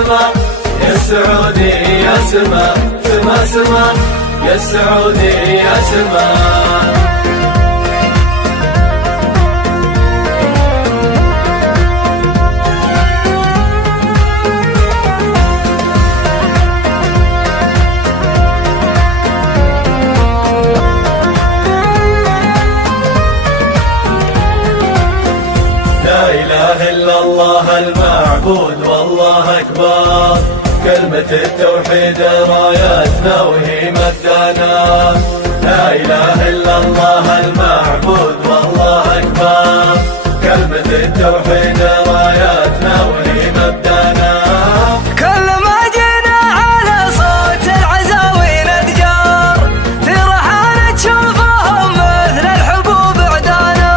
سما يا السعودي يا سما سما سما يا السعودي يا سما. لا إله إلا الله المعبود والله أكبر، كلمة التوحيد رايتنا وهي مبدأنا. لا إله إلا الله المعبود والله أكبر، كلمة التوحيد رايتنا وهي مبدأنا. كل ما جينا على صوت العزاوي نتجار، في رحالة تشوفهم مثل الحبوب عدانا.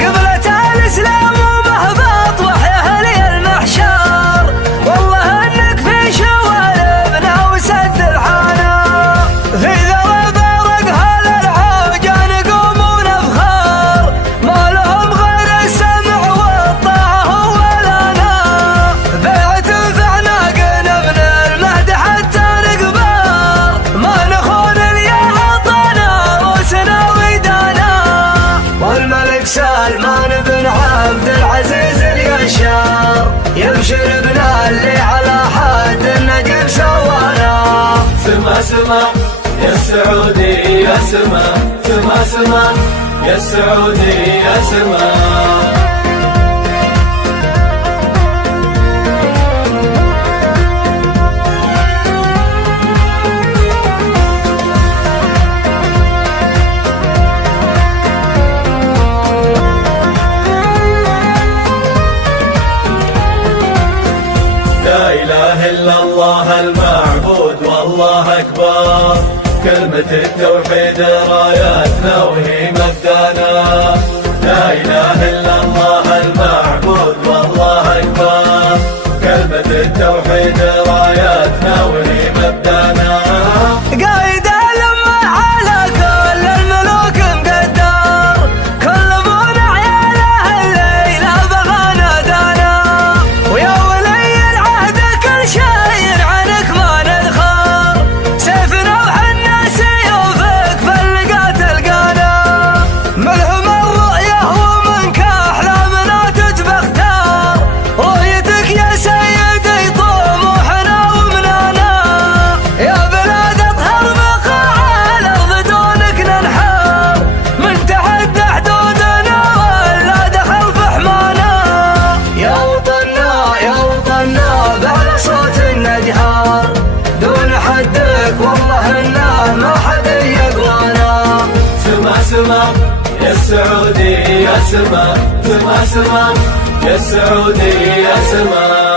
قبلة الإسلام ومهبط وحيه لي المحشر، والله انك في شواربنا وسد الحانا. في ذوي برق هذا العوجة نقوم ونفخر، ما لهم غير السمع والطاعة ولنا. بيعة فعناقنا من المهد حتى نقبر، ما نخون اليا عطانا روسنا ودانا. والملك سلمان بن عبد العزيز اليشار، يبشر بنا اللي على حد النجم سوانا. سما سما يا السعودي يا سما سما سما يا السعودي يا سما. لا إله إلا الله المعبود والله أكبر، كلمة التوحيد رايتنا وهي مبدأنا. لا إله إلا الله المعبود والله أكبر، كلمة التوحيد رايتنا وهي مبدأنا. قايد الأمة على كل الملوك مقدر، كل بون عياله الليلة بغانا دانا. ويا ولي العهد كل شيء عنك ما ندخر، سيفنا وحنا سيوفك فاللقا تلقانا. ملهم الرؤية ومنك أحلامنا تتبختار، رؤيتك يا سيدي طموحنا ومنانا. يا بلاد اطهر بقاع الأرض دونك ننحر، من تحدى حدودنا ولا دخل في حمانا. يا وطننا يا وطننا بعلى صوت النجهار، دون حدك والله إنا ما حد يقوانا. سما سما يا السعودي يا سما سما سما يا السعودي يا سما.